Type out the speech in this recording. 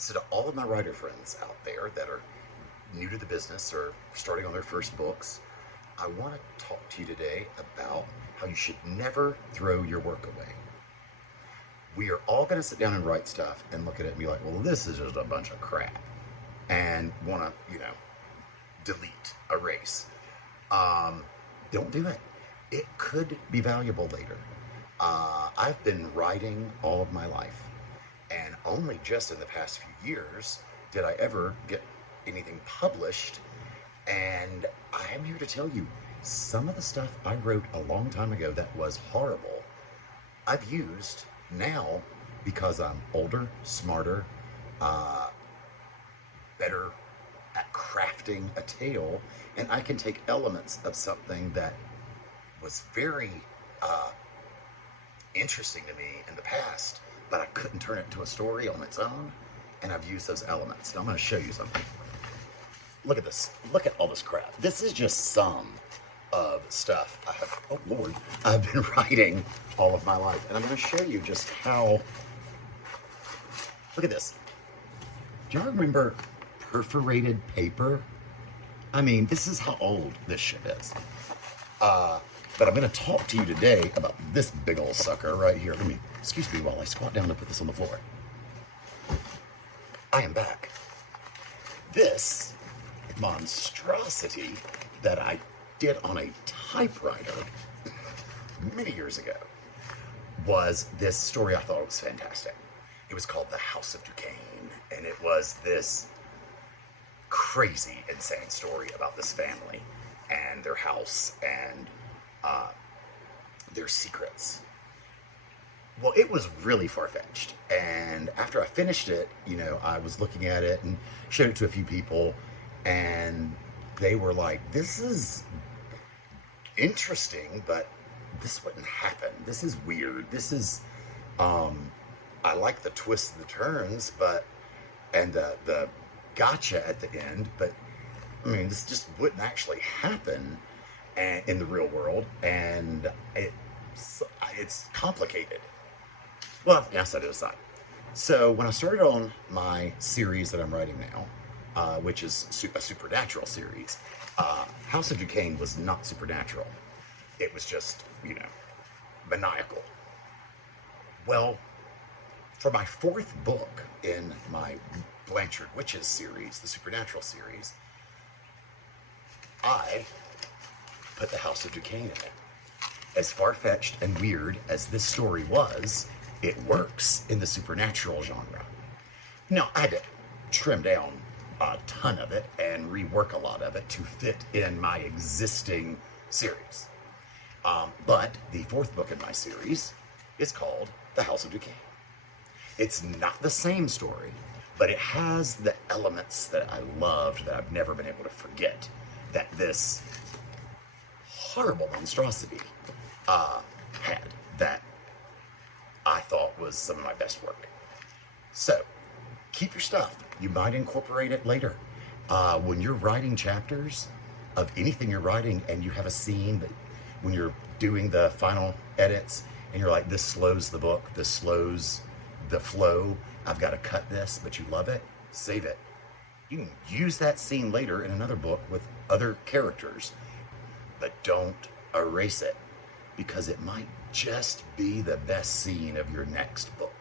So to all of my writer friends out there that are new to the business or starting on their first books, I want to talk to you today about how you should never throw your work away. We are all going to sit down and write stuff and look at it and be like, well, this is just a bunch of crap, and want to, delete, erase. Um, don't do it. It could be valuable later. I've been writing all of my life, and only just in the past few years did I ever get anything published. And I am here to tell you some of the stuff I wrote a long time ago that was horrible, I've used now because I'm older, smarter, uh, better at crafting a tale, and I can take elements of something that was very uh, interesting to me in the past, but I couldn't turn it into a story on its own, and I've used those elements. Now I'm going to show you something. Look at this. Look at all this crap. This is just some of stuff I have, oh Lord, I've been writing all of my life, and I'm going to show you just how, look at this. Do y'all remember perforated paper? I mean, this is how old this shit is. But I'm going to talk to you today about this big old sucker right here. Excuse me while I squat down to put this on the floor. I am back. This monstrosity that I did on a typewriter many years ago was this story I thought was fantastic. It was called The House of Duquesne, and it was this crazy, insane story about this family and their house and their secrets. Well, it was really far-fetched, and after I finished it, I was looking at it and showed it to a few people, and they were like, this is interesting, but this wouldn't happen. This is weird. This is, I like the twists and the turns, and the gotcha at the end, but I mean, this just wouldn't actually happen in the real world, and it's complicated. Well, yeah, set it aside. So when I started on my series that I'm writing now, which is a supernatural series, House of Duquesne was not supernatural. It was just, maniacal. Well, for my fourth book in my Blanchard Witches series, the supernatural series, I put the House of Duquesne in it. As far-fetched and weird as this story was, it works in the supernatural genre. Now, I had to trim down a ton of it and rework a lot of it to fit in my existing series. But the fourth book in my series is called The House of Duquesne. It's not the same story, but it has the elements that I loved that I've never been able to forget that this horrible monstrosity had, that I thought was some of my best work. So, keep your stuff. You might incorporate it later. When you're writing chapters of anything you're writing and you have a scene that when you're doing the final edits and you're like, this slows the book, this slows the flow, I've got to cut this, but you love it, save it. You can use that scene later in another book with other characters, but don't erase it, because it might just be the best scene of your next book.